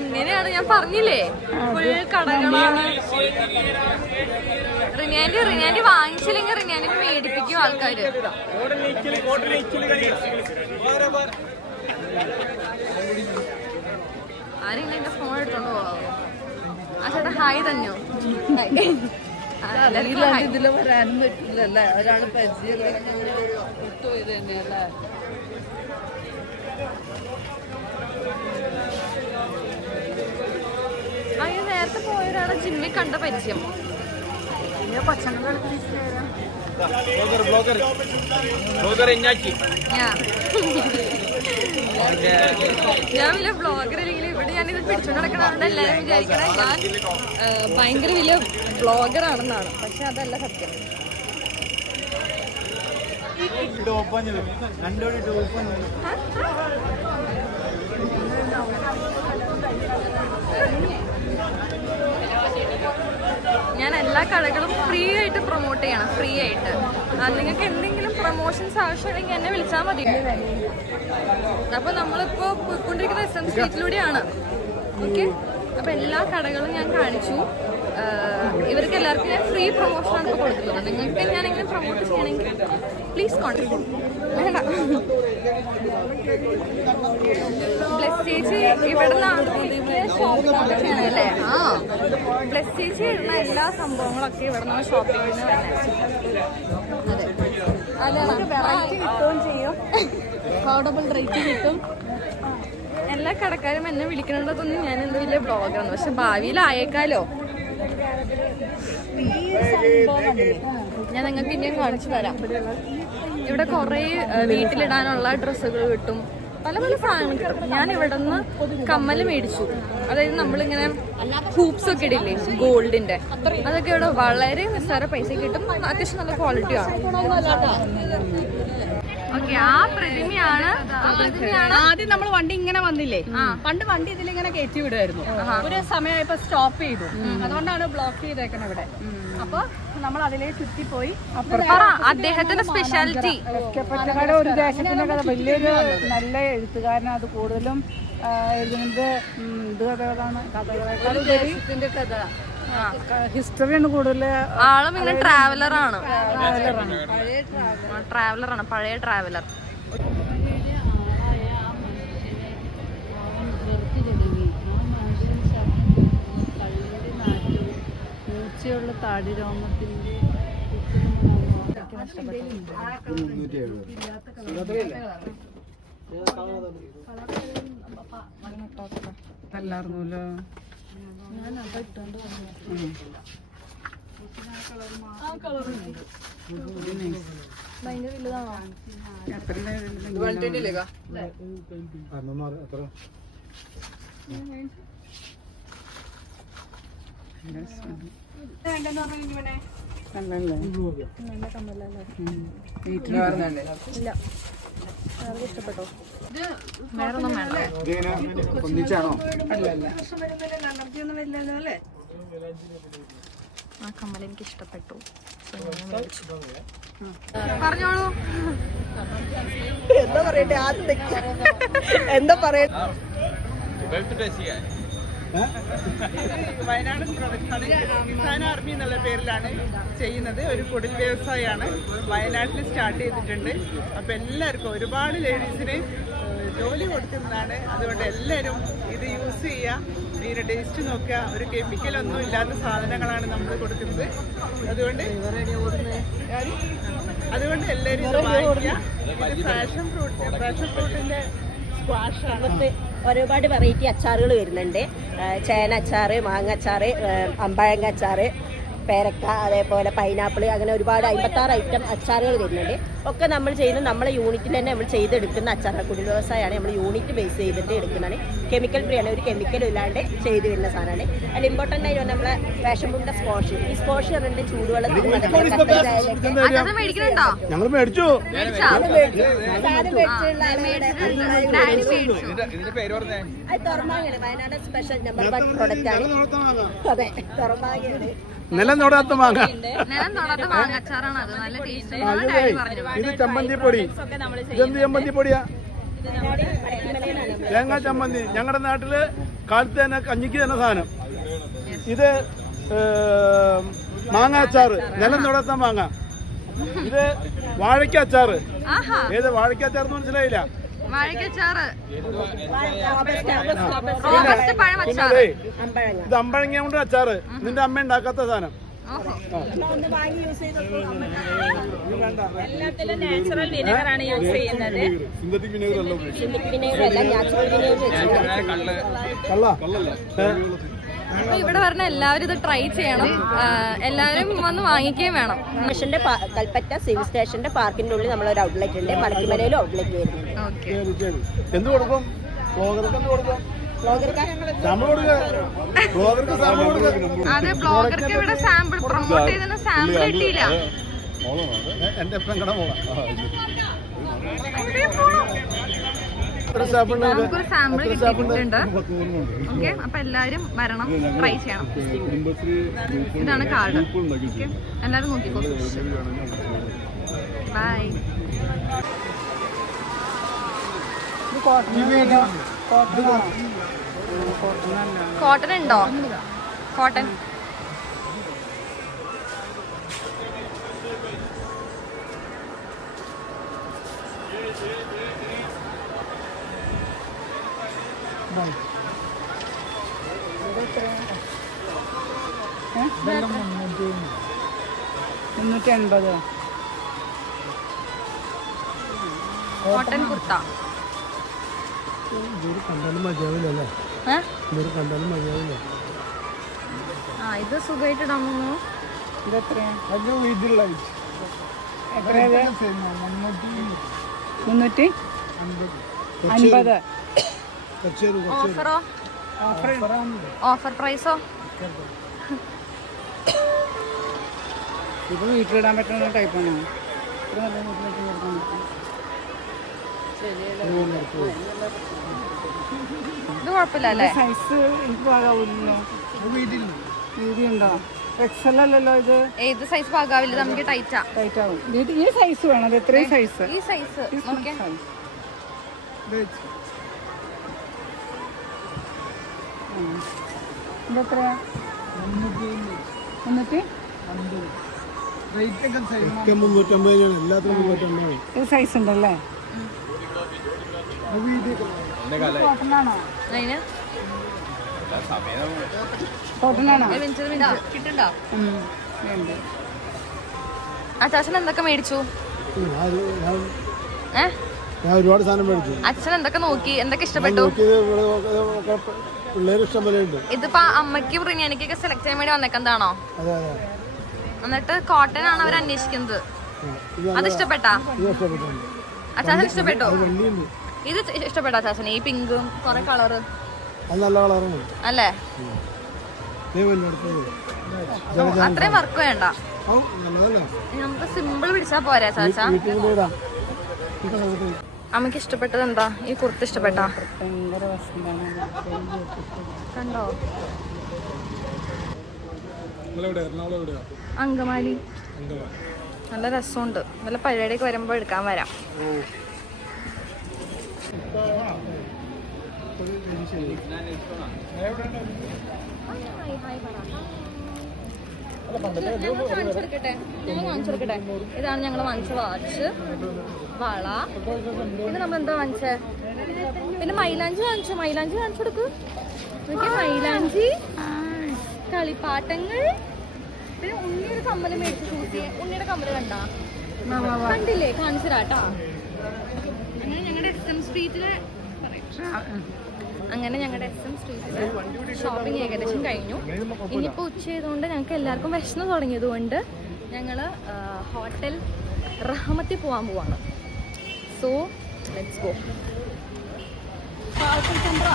ഇങ്ങനെയാണ് ഞാൻ പറഞ്ഞില്ലേ, ഫുൾ കടകളാണ്. റിനാൻഡി വാങ്ങിച്ചില്ലെങ്കിൽ റിനാൻഡിന് മേടിപ്പിക്കും ആൾക്കാര്. ആരെങ്കിലും എന്റെ ഫോൺ എടുത്തോണ്ട് പോവാമോ? ആ ചേട്ടാ ഹായ് തന്നെയോ? ഇതില് വരാനും പറ്റില്ലല്ലേ, ഒരാള് പരിചയം വിട്ടുപോയത് തന്നെയല്ലേ. അങ്ങനെ നേരത്തെ പോയൊരാളെ ജിമ്മിൽ കണ്ട പരിചയം. ഞാൻ വലിയ ബ്ലോഗർ അല്ലെങ്കിൽ ഇവിടെ ഞാനിത് പിടിച്ചോണ്ട് നടക്കണതുകൊണ്ട് എല്ലാവരും വിചാരിക്കണേ ഞാൻ ഭയങ്കര വലിയ ബ്ലോഗർ ആണെന്നാണ്. പക്ഷെ അതല്ല സത്യം. ഞാൻ എല്ലാ കടകളും ഫ്രീ ആയിട്ട് പ്രൊമോട്ട് ചെയ്യണം. ഫ്രീ ആയിട്ട് നിങ്ങൾക്ക് എന്തെങ്കിലും പ്രൊമോഷൻസ് ആവശ്യമുണ്ടെങ്കിൽ എന്നെ വിളിച്ചാൽ മതി. അപ്പൊ നമ്മളിപ്പോ പോയിക്കൊണ്ടിരിക്കുന്ന SM സ്ട്രീറ്റിലൂടെയാണ്. ഓക്കെ, അപ്പൊ എല്ലാ കടകളും ഞാൻ കാണിച്ചു. ഇവർക്ക് എല്ലാവർക്കും ഞാൻ ഫ്രീ പ്രൊമോഷനാണ് ഇപ്പോൾ കൊടുക്കുന്നത്. നിങ്ങൾക്ക് ഞാൻ ഇങ്ങനെ പ്രൊമോട്ട് ചെയ്യണമെങ്കിൽ പ്ലീസ് കോൺടാക്ട്. വേണ്ട, ബ്ലെസ് ചേച്ചി ഇവിടെ ഷോപ്പിംഗ് ചെയ്യണല്ലേ? ആ, ബ്ലെസ് ചേച്ചി ഇടുന്ന എല്ലാ സംഭവങ്ങളൊക്കെ ഇവിടെ നിന്ന് ഷോപ്പിങ്ങിന് തന്നെ. അതെ, വെറൈറ്റി കിട്ടുകയും ചെയ്യും, അഫോർഡബിൾ റേറ്റ് കിട്ടും. എല്ലാ കടക്കാരും എന്നെ വിളിക്കണതൊന്നും ഞാൻ എന്ത് വലിയ ബ്ലോഗാണ്. പക്ഷെ ഭാവിയിൽ ആയേക്കാലോ. ഞാൻ നിങ്ങൾക്ക് ഇനിയും കാണിച്ചു തരാം. ഇവിടെ കുറേ വീട്ടിലിടാനുള്ള ഡ്രസ്സുകൾ കിട്ടും, പല പല സാധനങ്ങൾ കിട്ടും. ഞാൻ ഇവിടെ നിന്ന് കമ്മൽ മേടിച്ചു. അതായത് നമ്മളിങ്ങനെ ഹൂപ്സ് ഒക്കെ ഇടില്ലേ ഗോൾഡിന്റെ, അതൊക്കെ ഇവിടെ വളരെ നിസ്സാര പൈസ കിട്ടും. അത്യാവശ്യം നല്ല ക്വാളിറ്റി ആണ്. ഓക്കെ, ആ പ്രതിമയാണ്. ആദ്യം നമ്മൾ വണ്ടി ഇങ്ങനെ വന്നില്ലേ, പണ്ട് വണ്ടി ഇതിലിങ്ങനെ കയറ്റി വിടുമായിരുന്നു. ഒരു സമയമായപ്പോ സ്റ്റോപ്പ് ചെയ്തു. അതുകൊണ്ടാണ് ബ്ലോക്ക് ചെയ്തേക്കണത് ഇവിടെ. അപ്പൊ നമ്മൾ അതിലേ ചുറ്റിപ്പോയി. അദ്ദേഹത്തിന്റെ സ്പെഷ്യാലിറ്റി ഒരു ദേശത്തിന്റെ കഥ, വലിയൊരു നല്ല എഴുത്തുകാരനാണ്. അത് കൂടുതലും എഴുതുന്നത് ഇത് കഥകളാണ്. കഥകളെക്കാളും ദേശത്തിന്റെ കഥ, ഹിസ്റ്ററിയാണ് കൂടുതൽ. ആളും പിന്നെ ട്രാവലറാണ്. പഴയ ട്രാവലർ. മൂച്ചയുള്ള താടിരോമത്തിന്റെ അല്ലായിരുന്നല്ലോ. ഭയങ്കര വലുതാണോ? ഇല്ല, ഇഷ്ടപ്പെട്ടോ? വേറൊന്നും വേണ്ട. ആ കമ്മൽ എനിക്ക് ഇഷ്ടപ്പെട്ടു. പറഞ്ഞോളൂ. എന്താ പറയട്ടെ, എന്താ പറയട്ടെ. വയനാട് കിസാൻ ആർമി എന്നുള്ള പേരിലാണ് ചെയ്യുന്നത്. ഒരു കുടിൽ വ്യവസായമാണ് വയനാട്ടിൽ സ്റ്റാർട്ട് ചെയ്തിട്ടുണ്ട്. അപ്പം എല്ലാവർക്കും ഒരുപാട് ലേഡീസിന് ജോലി കൊടുക്കുന്നതാണ്. അതുകൊണ്ട് എല്ലാവരും ഇത് യൂസ് ചെയ്യുക, ഇതിൻ്റെ ടേസ്റ്റ് നോക്കുക. ഒരു കെമിക്കലൊന്നും ഇല്ലാത്ത സാധനങ്ങളാണ് നമ്മൾ കൊടുക്കുന്നത്. അതുകൊണ്ട് എല്ലാവരും ഇത് വാങ്ങിക്കുക. ഇത് പാഷൻ ഫ്രൂട്ടിൻ്റെ സ്ക്വാഷാണ്. ഒരുപാട് വെറൈറ്റി അച്ചാറുകൾ വരുന്നുണ്ട്. ചേന അച്ചാറ്, മാങ്ങ അച്ചാറ്, അമ്പഴങ്ങ അച്ചാറ്, പേരക്ക, അതേപോലെ പൈനാപ്പിൾ, അങ്ങനെ ഒരുപാട് 56 ഐറ്റം അച്ചാറുകൾ വരുന്നുണ്ട്. ഒക്കെ നമ്മൾ ചെയ്യുന്നത് നമ്മളെ യൂണിറ്റിൽ തന്നെ നമ്മൾ ചെയ്തെടുക്കുന്ന അച്ചാറാണ്. കുടിൽ വ്യവസായമാണ്, നമ്മൾ യൂണിറ്റ് ബേസ് ചെയ്തിട്ട് എടുക്കുന്നതാണ്. കെമിക്കൽ ഫ്രീ ആണ്, ഒരു കെമിക്കലും ഇല്ലാണ്ട് ചെയ്ത് വരുന്ന സാധനമാണ്. അതിൽ ഇമ്പോർട്ടൻ്റ് ആയിട്ട് നമ്മളെ റേഷൻ ബുക്കിൻ്റെ സ്കോഷ്. ഈ സ്കോഷ് പറഞ്ഞിട്ട് ചൂടുവെള്ളത്തിൽ ഞങ്ങൾ മേടിച്ചു. വയനാട് സ്പെഷ്യൽ നമ്പർ 1 പ്രൊഡക്റ്റ് ആണ്. അതെ, തുറമാങ്ങയാണ്. നിലം തൊടാത്ത മാങ്ങ. ഇത് ചമ്മന്തിപ്പൊടി. ഇതെന്ത് ചമ്മന്തിപ്പൊടിയാ? തേങ്ങാ ചമ്മന്തി. ഞങ്ങളുടെ നാട്ടില് കാലത്ത് തന്നെ കഞ്ഞിക്ക് തന്നെ സാധനം. ഇത് മാങ്ങ അച്ചാറ്, നിലം തൊടാത്ത മാങ്ങ. ഇത് വാഴയ്ക്ക അച്ചാറ്. ഏത് വാഴയ്ക്ക അച്ചാറെന്ന് മനസ്സിലായില്ല? ഇത് അമ്പഴങ്ങ കൊണ്ട് അച്ചാറ്. നിന്റെ അമ്മ ഉണ്ടാക്കാത്ത സാധനം. എല്ലാത്തിലും നാച്ചുറൽ വിനെഗറാണ് യൂസ് ചെയ്യുന്നത്. സിന്തറ്റിക് വിനെഗർ അല്ല. അപ്പൊ ഇവിടെ പറഞ്ഞ എല്ലാവരും ഇത് ട്രൈ ചെയ്യണം, എല്ലാവരും വന്ന് വാങ്ങിക്കുകയും വേണം. സ്റ്റേഷന്റെ കൽപ്പറ്റ സിവിൽ സ്റ്റേഷന്റെ പാർക്കിന്റെ ഉള്ളിൽ നമ്മളൊരു ഔട്ട്ലെറ്റ് ഉണ്ട്. മടക്കിമലയിലും ഔട്ട്ലെറ്റ് വരുന്നുണ്ട്. എന്ത് കൊടുക്കും? ബ്ലോഗർക്ക് എന്ത് കൊടുക്കും? അതെ, ബ്ലോഗർക്ക് ഇവിടെ സാമ്പിൾ പ്രൊമോട്ട് ചെയ്തതിന് സാമ്പിൾ കിട്ടിയില്ല. എന്റെ പെങ്ങടെ മോളാ. നമുക്കൊരു സാമ്പിൾ കിട്ടിയിട്ടുണ്ട്. ഓക്കെ, അപ്പൊ എല്ലാരും വരണം, ട്രൈ ചെയ്യണം. ഇതാണ് കാർഡ്. ഓക്കെ, എല്ലാരും നോക്കിക്കോ. ബൈ. കോട്ടൺ ഉണ്ടോ? കോട്ടൺ $380. കോട്ടൺ കുർത്ത. ഇത് സുഖമായിട്ട് ഇടാൻ തോന്നുന്നു. ഇതെത്രയാണ്? 350. ഓഫറോ? ഓഫർ പ്രൈസോ? ഇത് വീട്ടിലിടാൻ പറ്റുന്ന ടൈപ്പാണ്. ഇത് കുഴപ്പമില്ല അല്ലേ? സൈസ് എനിക്ക് പാകാവില്ലല്ലോ. വീതി ഉണ്ടോ? എക്സൽ അല്ലല്ലോ ഇത്. ഏത് സൈസ് പാകാവില്ല, നമുക്ക് ടൈറ്റ് ആവും. ഈ സൈസ് വേണം. അത് എത്രയും സൈസ്? ഈ സൈസ് ഓക്കെ. ഇതെത്രയാ? 350. ഇത് സൈസ് ഉണ്ടല്ലേ? കോട്ടനാണോ? കോട്ടനാണോ? കിട്ടുണ്ടോ? അച്ഛൻ എന്തൊക്കെ മേടിച്ചു? ഒരുപാട് സാധനം മേടിച്ചു. അച്ഛൻ എന്തൊക്കെ നോക്കി, എന്തൊക്കെ ഇഷ്ടപ്പെട്ടു? പിള്ളേര് ഇഷ്ടം പോലെ ഉണ്ട്. ഇതിപ്പോ അമ്മയ്ക്ക് ബിരിയാണിക്കൊക്കെ സെലക്ട് ചെയ്യാൻ വേണ്ടി വന്നേക്കുന്നതാണോ? എന്നിട്ട് കോട്ടൺ ആണ് അവർ അന്വേഷിക്കുന്നത്. അത് ഇഷ്ടപ്പെട്ടാ? അച്ചാച്ചൻ ഇഷ്ടപ്പെട്ടോ? ഇത് ഇഷ്ടപ്പെട്ടോ അച്ചാച്ചന്? ഈ പിങ്കും കുറെ കളറ് നല്ല കളറാണ് അല്ലേ? അത്രയും വർക്ക് വേണ്ട, നമുക്ക് സിമ്പിൾ പിടിച്ചാ പോരാ ചാച്ച. അമ്മക്ക് ഇഷ്ടപ്പെട്ടത് എന്താ? ഈ കുർത്ത ഇഷ്ടപ്പെട്ടാ? കണ്ടോ? അങ്കമാലി. നല്ല രസമുണ്ട്. നല്ല പരിപാടിയൊക്കെ വരുമ്പോ എടുക്കാൻ വരാം. ഇതാണ് ഞങ്ങൾ വാങ്ങിച്ച വാച്ച്, വള. പിന്നെ നമ്മൾ എന്താ വാങ്ങിച്ചേ? പിന്നെ മൈലാഞ്ചി വാങ്ങിച്ചു. മൈലാഞ്ചി കാണിച്ചു കൊടുക്ക്. മൈലാഞ്ചി, കളിപ്പാട്ടങ്ങൾ. പിന്നെ ഉണ്ണിയുടെ കമ്മല് മേടിച്ച് ചൂസ് ചെയ്യാൻ. ഉണ്ണിയുടെ കമ്മല് കണ്ടില്ലേ? കാണിച്ചു തരാട്ടോ. അങ്ങനെ ഞങ്ങളുടെ SM സ്ട്രീറ്റില് അങ്ങനെ ഞങ്ങളുടെ SM സ്ട്രീറ്റിൽ ഷോപ്പിംഗ് ഏകദേശം കഴിഞ്ഞു. ഇനിയിപ്പോൾ ഉച്ച ചെയ്തുകൊണ്ട് ഞങ്ങൾക്ക് എല്ലാവർക്കും വിശന്ന് തുടങ്ങിയതുകൊണ്ട് ഞങ്ങൾ ഹോട്ടൽ റഹ്മത്തിൽ പോകാൻ പോവാണ്. So let's go.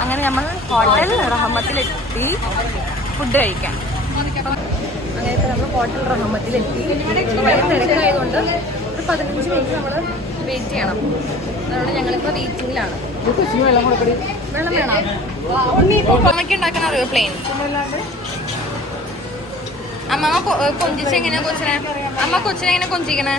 അങ്ങനെ നമ്മൾ ഹോട്ടൽ റഹ്മത്തിലെത്തി ഫുഡ് കഴിക്കാൻ. അങ്ങനെ ഇപ്പോൾ നമ്മൾ ഹോട്ടൽ റഹ്മത്തിലെത്തി. വളരെ തിരക്കായതുകൊണ്ട് ഒരു 15 മിനിറ്റ് നമ്മൾ വെയിറ്റ് ചെയ്യണം. അതുകൊണ്ട് ഞങ്ങളിപ്പോൾ വെയിറ്റിംഗിലാണ്. വെള്ളം വേണം. അമ്മയ്ക്ക് ഉണ്ടാക്കാൻ അറിയോ പ്ലെയിൻ? അമ്മ കൊഞ്ചിച്ച് എങ്ങനെയാ കൊച്ചിനെ? അമ്മ കൊച്ചിനെ എങ്ങനെ കൊഞ്ചിക്കണേ?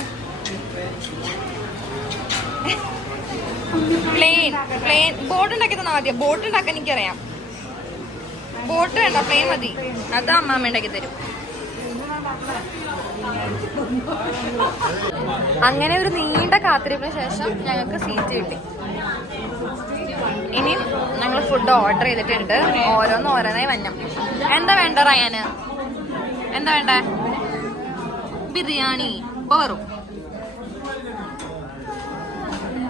പ്ലെയിൻ ബോട്ട് ഉണ്ടാക്കി തന്നാ മതിയോ? ബോട്ട് ഉണ്ടാക്കാൻ എനിക്കറിയാം. ബോട്ട് വേണ്ട, പ്ലെയിൻ മതി. അത് അമ്മാമ്മ ഉണ്ടാക്കി തരും. അങ്ങനെ ഒരു നീണ്ട കാത്തിരിപ്പിന് ശേഷം ഞങ്ങൾക്ക് സീറ്റ് കിട്ടി. ഇനി ഞങ്ങൾ ഫുഡ് ഓർഡർ ചെയ്തിട്ടുണ്ട്. ഓരോന്നായി വന്നം. എന്താ വേണ്ട റയാന്? എന്താ വേണ്ടേ? ബിരിയാണി ഇപ്പൊ വരും.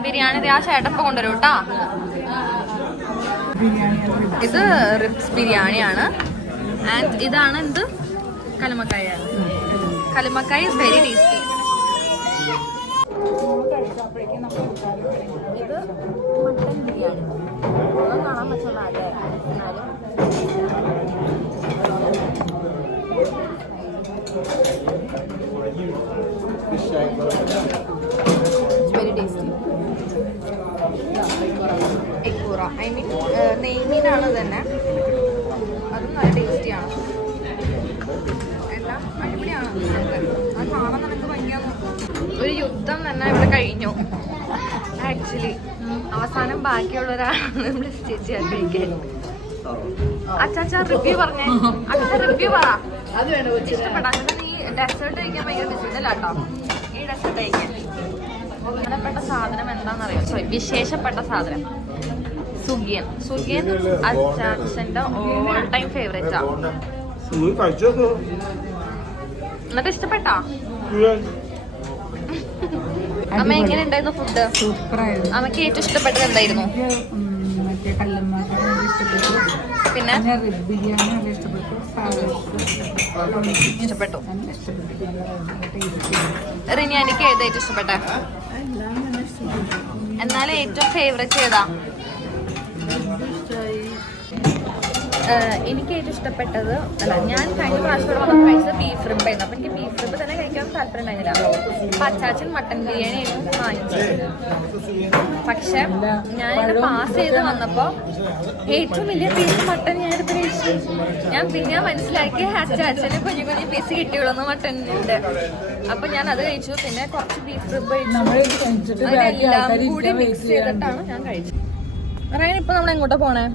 ബിരിയാണി ആ ചേട്ടപ്പം കൊണ്ടുവരും കേട്ടാ. ഇത് റിബ്സ് ബിരിയാണിയാണ്. ആൻഡ് ഇതാണ് എന്ത്? കലുമക്കായ. കലുമക്കായ ഇസ് വെരി ടേസ്റ്റി. ഇത് മട്ടൻ ബിരിയാണി. കാണാൻ പറ്റുള്ള അല്ലേ? എന്നാലും വെരി ടേസ്റ്റി. എക്കൂറ ഐ മീൻ നെയ്മീനാണ് തന്നെ. അതും നല്ല ടേസ്റ്റിയാണ്. എല്ലാം അടിപൊളിയാണ്. അത് കാണാൻ നിനക്ക് ഭംഗിയാണ്. ഒരു യുദ്ധം തന്നെ ഇവിടെ കഴിഞ്ഞു. ആക്ച്വലി അവസാനം ബാക്കിയുള്ളവരാണ് നമ്മൾ ചേച്ചി കഴിക്കാൻ. അച്ചാ റിവ്യൂ പറഞ്ഞേ. അച്ഛാ റിവ്യൂ പറ. ഇഷ്ടപ്പെട്ട നീ ഡെസേർട്ട് കഴിക്കാൻ ഭയങ്കര ബിസിനല്ല കേട്ടോ. ഈ ഡെസേർട്ട് കഴിക്കാൻ പ്രധാനപ്പെട്ട സാധനം എന്താണെന്നറിയോ? സോറി, വിശേഷപ്പെട്ട സാധനം സുഗിയൻ. സുഗിയൻ അച്ചാച്ചന്റെ ഓൾ ടൈം ഫേവറേറ്റാ. എന്നിട്ട് ഇഷ്ടപ്പെട്ടാ? അമ്മ എങ്ങനെ ഉണ്ടായിരുന്നു ഫുഡ്? സൂപ്പറായിരുന്നു. അമ്മക്ക് ഏറ്റവും ഇഷ്ടപ്പെട്ടത് എന്തായിരുന്നു? മറ്റേ കല്ലമ്മ ഇഷ്ടപ്പെട്ടു. പിന്നെ റിബ് ബിരിയാണി നല്ല ഇഷ്ടപ്പെട്ടു. ഇഷ്ടപ്പെട്ടു. നല്ല ഇഷ്ടപ്പെട്ടു. റിനിയാനിക്ക് ഏതാ ഏറ്റവും ഇഷ്ടപ്പെട്ടെ? എന്നാലും ഏറ്റവും ഫേവറേറ്റ് ഏതാ? എനിക്ക് ഏറ്റവും ഇഷ്ടപ്പെട്ടത് അല്ല, ഞാൻ കഴിഞ്ഞ പ്രാവശ്യം ഇവിടെ വന്നപ്പോൾ കഴിച്ചത് ബീഫ് റിബ് ആയിരുന്നു. അപ്പം എനിക്ക് ബീഫ് റിബ് തന്നെ കഴിക്കാൻ താല്പര്യം ഉണ്ടായിരുന്നില്ല. അപ്പം അച്ചാച്ചൻ മട്ടൻ ബിരിയാണി ആയിരുന്നു വാങ്ങിച്ചത്. പക്ഷെ ഞാനിവിടെ പാസ് ചെയ്ത് വന്നപ്പോൾ ഏറ്റവും വലിയ പീസ് മട്ടൻ ഞാനിപ്പോൾ കഴിച്ചു. ഞാൻ പിന്നെ മനസ്സിലാക്കി അച്ചാച്ചന് കുഞ്ഞു കുഞ്ഞു പീസ് കിട്ടിയുള്ളൂ മട്ടനിൻ്റെ. അപ്പം ഞാൻ അത് കഴിച്ചു. പിന്നെ കുറച്ച് ബീഫ് റിബ് കഴിച്ചു. അതെല്ലാം കൂടി മിക്സ് ചെയ്തിട്ടാണ് ഞാൻ കഴിച്ചത്. റയൻ, ഇപ്പൊ നമ്മൾ എങ്ങോട്ടാ പോണേ?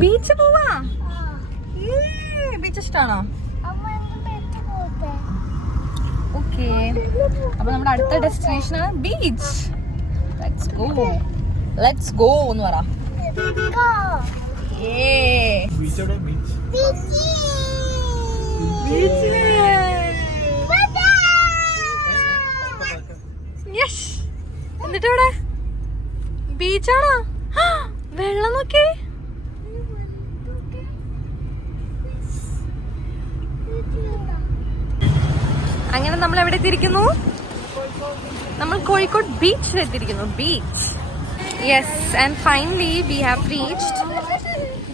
ബീച്ച് പോവാ. ബീച്ച് ഇഷ്ടാണോ? ഓക്കെ, അപ്പൊ നമ്മുടെ അടുത്ത ഡെസ്റ്റിനേഷൻ ആണ് ബീച്ച്. ലെറ്റ്സ് ഗോ എന്ന് പറ. എന്നിട്ട് ഇവിടെ ബീച്ചാണോ? വെള്ളം നോക്കി. അങ്ങനെ നമ്മൾ എവിടെ എത്തിയിരിക്കുന്നു? നമ്മൾ കോഴിക്കോട് ബീച്ചിൽ എത്തിയിരിക്കുന്നു. Beach. Yes, and finally we have reached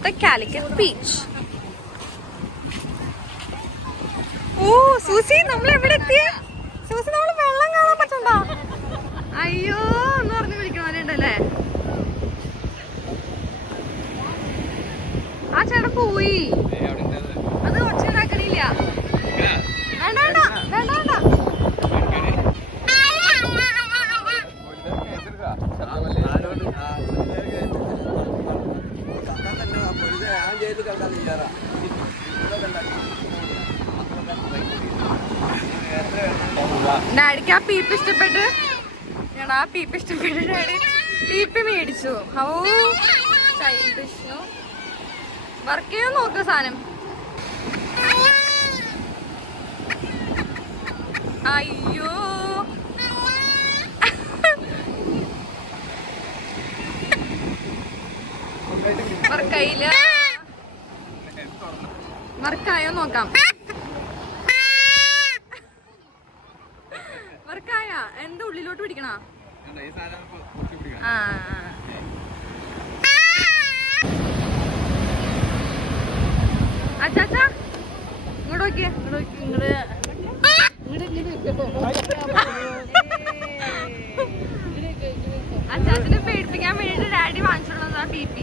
the Calicut beach. ഓ സൂസി, നമ്മൾ എവിടെ എത്തിയ? സൂസി, നമ്മൾ വെള്ളം കാണാൻ പറ്റണ്ട. അയ്യോ എന്ന് പറഞ്ഞ് വിളിക്കണവരുണ്ടല്ലേ. ആ ചേട്ടൻ പോയി. അത് ഒച്ചണ്ടാക്കണില്ല. വേണ്ട വേണ്ട വേണ്ട വേണ്ട. ഡാഡിക്ക് ആ പീപ്പ് ഇഷ്ടപ്പെട്ട് ഞാൻ ആ പീപ്പ് ഇഷ്ടപ്പെട്ട് ഡാഡി പീപ്പ് മേടിച്ചു. ഓ ചൈൽഡിഷ്. വർക്ക് ചെയ്യാൻ നോക്കുക സാധനം. അയ്യോ നോക്കാം. വർക്കായ എന്താ ഉള്ളിലോട്ട് പിടിക്കണ? അച്ചാച്ചാ ഇങ്ങോട്ട് നോക്കിയേ, അച്ചാച്ചനെ പേടിപ്പിക്കാൻ വേണ്ടിട്ട് ഡാഡി വാങ്ങിച്ചിട്ടുള്ളതാ PP.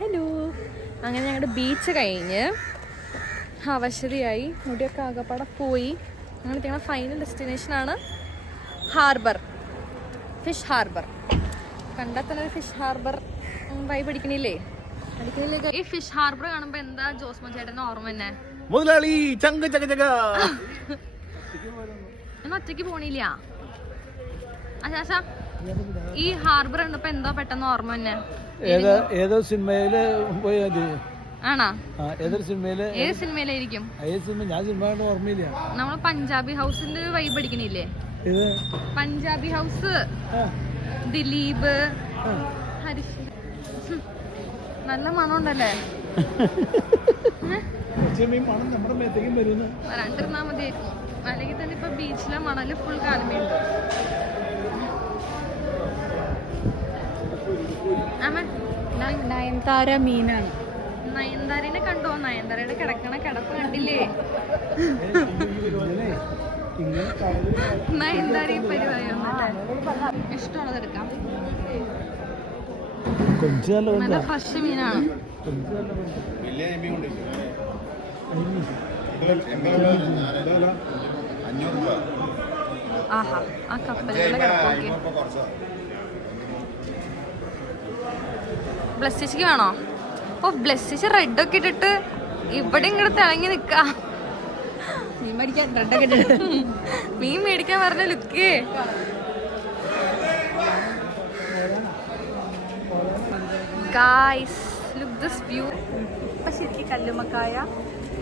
ഹലോ, അങ്ങനെ ഞങ്ങളുടെ ബീച്ച് കഴിഞ്ഞ് അവശതയായി, മുടിയൊക്കെ ആകപ്പാടെ പോയി. ഞങ്ങൾ ഞങ്ങളുടെ ഫൈനൽ ഡെസ്റ്റിനേഷനാണ് ഹാർബർ, ഫിഷ് ഹാർബർ. കണ്ടാൽ തന്നെ ഒരു ഫിഷ് ഹാർബർ വൈബ് അടിക്കണില്ലേ? ഈ ഫിഷ് ഹാർബർ കാണുമ്പോ എന്താ ജോസ്മോ ചേട്ടന് ഓർമ്മ തന്നെ? മുതലാളി ചങ്ക ചക ചക. ഞാൻ ഒറ്റയ്ക്ക് പോണില്ല. അച്ഛാ, ഈ ഹാർബർ കണ്ടപ്പോ എന്താ പെട്ടെന്ന് ഓർമ്മ തന്നെ? ഏതോ സിനിമയില് പോയത് ആണോ? ഏതൊരു സിനിമയില്? ഏത് സിനിമയിലായിരിക്കും? ഏത് സിനിമ? ഞാൻ സിനിമ ഓർമ്മയില്ല. നമ്മള് പഞ്ചാബി ഹൗസിന്റെ വൈബ് അടിക്കണില്ലേ? പഞ്ചാബി ഹൗസ്, ദിലീപ്, ഹരിഷ്. നല്ല മണം ഉണ്ടല്ലേ? വരാണ്ടിരുന്നാ മതിയായിരുന്നു. അല്ലെങ്കിൽ തന്നെ ഇപ്പൊ ബീച്ചിലെ മണല് ഫുൾ കാലമേണ്ട്. നയൻതാര മീനാണ്. നയൻതാരനെ കണ്ടോ? നയൻതാരയുടെ കിടക്കണ കിടപ്പ് കണ്ടില്ലേ? നയൻതാര ഈ പരിപാടിയൊന്നല്ലേ? ഇഷ്ടമുള്ളത് എടുക്കാം. നല്ല ഫ്രഷ് മീനാണ്. ആഹാ, ആ കപ്പലുകളുടെ കിടപ്പൊക്കെ. ബ്ലസ്സിക്ക് വേണോ? ഓ, ബ്ലസ്സിച്ച് റെഡൊക്കെ ഇട്ടിട്ട് ഇവിടെ ഇങ്ങോട്ട് തിളങ്ങി നിക്കാ. മീൻ മേടിക്കാൻ പറഞ്ഞ ലുക്കേ. Guys, look this view. ഇപ്പൊ ശരിക്കും കല്ലുമ്മക്കായ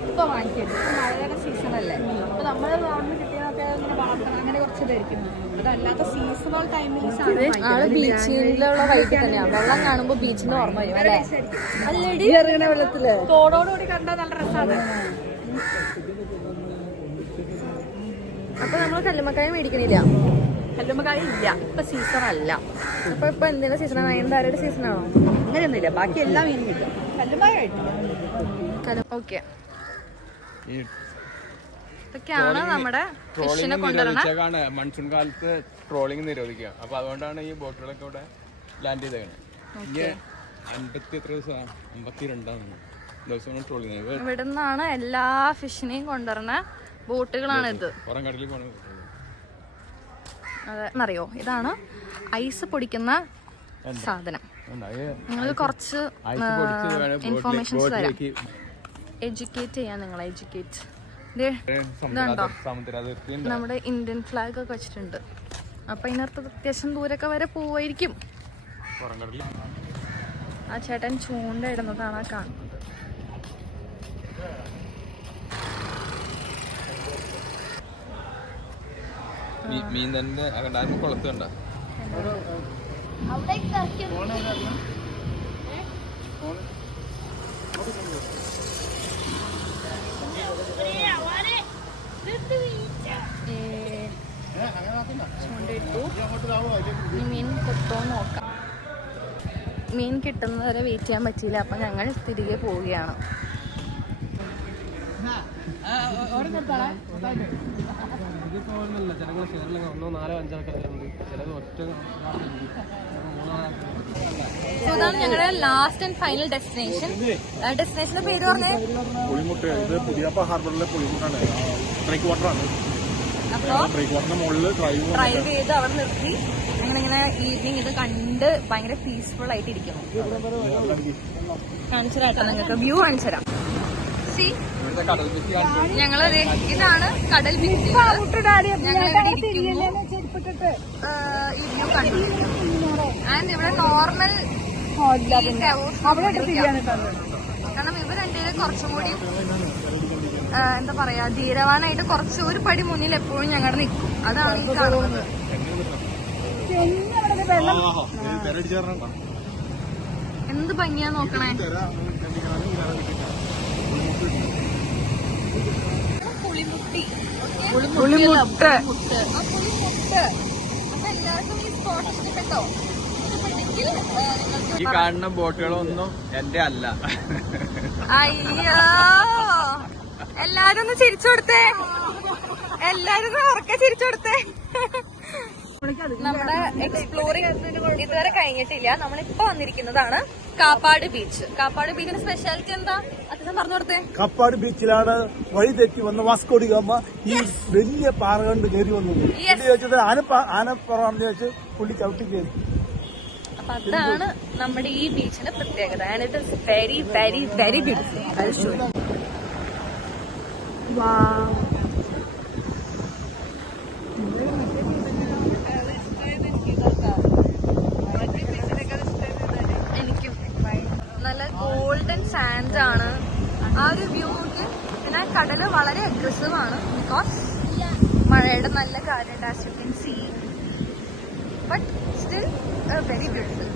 ഇപ്പൊ വാങ്ങിക്കരുത്. മഴയുടെ സീസണല്ലേ? അപ്പൊ നമ്മള് ഗവൺമെന്റ് കിട്ടിയതൊക്കെ വളർത്തണം, അങ്ങനെ കുറച്ച് ഇതായിരിക്കും. അതല്ലാത്ത സീസണൽ ടൈമിൽ ആള് ബീച്ചിലുള്ള വൈകിട്ട് തന്നെയാ. വെള്ളം കാണുമ്പോ ബീച്ചിന്റെ ഓർമ്മ വരും അല്ലേ? അല്ലടി, ഇറങ്ങണ വെള്ളത്തില് തോടോടുകൂടി കണ്ടാൽ നല്ല രസമാണ്. അപ്പൊ നമ്മള് കല്ലുമ്മക്കായ മേടിക്കണില്ല. കല്ലുമ്മക്കായ ഇല്ല, ഇപ്പൊ സീസൺ അല്ല. അപ്പൊ ഇപ്പൊ എന്തിന്റെ സീസണാണ്? നയൻതാരയുടെ സീസണാണോ? അങ്ങനെയൊന്നുമില്ല, ബാക്കി എല്ലാ മീനും കിട്ടും. കല്ലുമ്മക്കായ കിട്ടും. ഓക്കെ, ഇതൊക്കെയാണ് നമ്മുടെ ഫിഷിനെ കൊണ്ടുവരണ. മൺസൂൺ കാലത്ത് ട്രോളിംഗ് നിരോധിക്കുക. അപ്പൊ അതുകൊണ്ടാണ് ഈ ബോട്ടുകളൊക്കെ ഇവിടെ ലാൻഡ് ചെയ്തേക്കണേ. 52 ട്രോളിംഗ്. ഇവിടെ നിന്നാണ് എല്ലാ ഫിഷിനെയും കൊണ്ടുവരണ ബോട്ടുകളാണ് ഇത്. പുറംകടലിൽ പോണ. അതെ, അറിയോ? ഇതാണ് ഐസ് പൊടിക്കുന്ന സാധനം. നിങ്ങൾക്ക് കുറച്ച് ഇൻഫോർമേഷൻസ് തരാം. എഡ്യൂക്കേറ്റ് ചെയ്യാൻ നിങ്ങളെ. എഡ്യൂക്കേറ്റ്. ഇതുണ്ടോ, നമ്മുടെ ഇന്ത്യൻ ഫ്ലാഗ് ഒക്കെ വെച്ചിട്ടുണ്ട്. അപ്പൊ ഇതിനകത്ത് അത്യാവശ്യം ദൂരൊക്കെ വരെ പോവായിരിക്കും. ആ ചേട്ടൻ ചൂണ്ട ഇടുന്നതാണ് ആ കാണുന്നത്. മീൻ തന്നെ കുളത്ത് കണ്ട. ചൂണ്ടയിട്ടു. മീൻ കിട്ടുമോ നോക്കാം. മീൻ കിട്ടുന്നവരെ വെയിറ്റ് ചെയ്യാൻ പറ്റിയില്ല. അപ്പൊ ഞങ്ങൾ തിരികെ പോവുകയാണ്. ഇതാണ് ഞങ്ങളുടെ ലാസ്റ്റ് ആൻഡ് ഫൈനൽ ഡെസ്റ്റിനേഷൻ. ഡെസ്റ്റിനേഷന്റെ പേര് പറഞ്ഞേ പുളിമുട്ട. ഇത് പുതിയപ്പ ഹാർബറിലെ പുളിമുട്ടാണ്. ബ്രേക്ക് വാട്ടറാണ്. അപ്പൊ ബ്രേക്ക് വാട്ടറിന്റെ മുകളിൽ ഡ്രൈവ് ചെയ്ത് അവിടെ നിർത്തി ഞങ്ങളിങ്ങനെ ഈവനിങ് ഇത് കണ്ട് ഭയങ്കര പീസ്ഫുൾ ആയിട്ട് ഇരിക്കുന്നു. കാണിച്ചു തരാം നിങ്ങൾക്ക് വ്യൂ കാണിച്ചു തരാം. ഞങ്ങള് ഇതാണ് കടൽ ബീച്ച്. ഈ വ്യൂ കണ്ടു. ആൻഡ് ഇവിടെ നോർമൽ കാരണം ഇവർ രണ്ടുപേരും കുറച്ചും കൂടി എന്താ പറയാ ധീരവാനായിട്ട് കുറച്ച് ഒരു പടി മുന്നിൽ എപ്പോഴും ഞങ്ങൾ നിൽക്കും. അതാണ് ഈ കാണുന്നത്. എന്ത് ഭംഗിയാ നോക്കണേ. പുളിമുട്ടി പുളിമുട്ട്. ആ പുളിമുട്ട്. അപ്പൊ എല്ലാവർക്കും ഈ സ്പോട്ട് ഇഷ്ടപ്പെട്ടോ? ഈ കാണുന്ന ബോട്ടുകളൊന്നും എന്റെ അല്ല. അയ്യോ എല്ലാരും ഒന്ന് ചിരിച്ചു കൊടുത്തേ. എല്ലാരും ഉറക്കെ ചിരിച്ചു കൊടുത്തേ. നമ്മുടെ എക്സ്പ്ലോറിംഗ് ഇതുവരെ കഴിഞ്ഞിട്ടില്ല. നമ്മളിപ്പോ വന്നിരിക്കുന്നതാണ് കാപ്പാട് ബീച്ച്. കാപ്പാട് ബീച്ചിന്റെ സ്പെഷ്യാലിറ്റി എന്താ അച്ഛൻ പറഞ്ഞു കൊടുത്തേ? കപ്പാട് ബീച്ചിലാണ് വഴി തെറ്റി വന്ന വാസ്കോഡി ഗാമ ഈ വലിയ പാറ കണ്ട് കയറി വന്നത്. ചോദിച്ചത് ആനപ്പുറമാണെന്ന് ചോദിച്ചു പുള്ളി ചവിട്ടി കയറി. അപ്പൊ അതാണ് നമ്മുടെ ഈ ബീച്ചിന്റെ പ്രത്യേകത. And it is very very very beautiful. എനിക്കും നല്ല ഗോൾഡൻ സാൻഡ് ആണ്. ആ ഒരു വ്യൂ നോക്കി. പിന്നെ കടല് വളരെ അഗ്രസീവ് ആണ് ബിക്കോസ് മഴയുടെ നല്ല കാര്യമുണ്ട്. As you can see. But still very beautiful.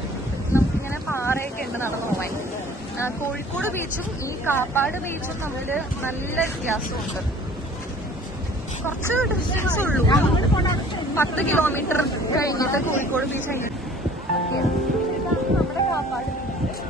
നമുക്കിങ്ങനെ പാറയൊക്കെ ഉണ്ട് നടന്നു പോവാൻ. കോഴിക്കോട് ബീച്ചും ഈ കാപ്പാട് ബീച്ചും തമ്മിൽ നല്ല വ്യത്യാസമുണ്ട്. കുറച്ച് ഡിസ്റ്റൻസ് ഉള്ളൂ. 10 കിലോമീറ്റർ കഴിഞ്ഞിട്ട് കോഴിക്കോട് ബീച്ച് കഴിഞ്ഞിട്ട്. നമ്മുടെ കാപ്പാട് ബീച്ച്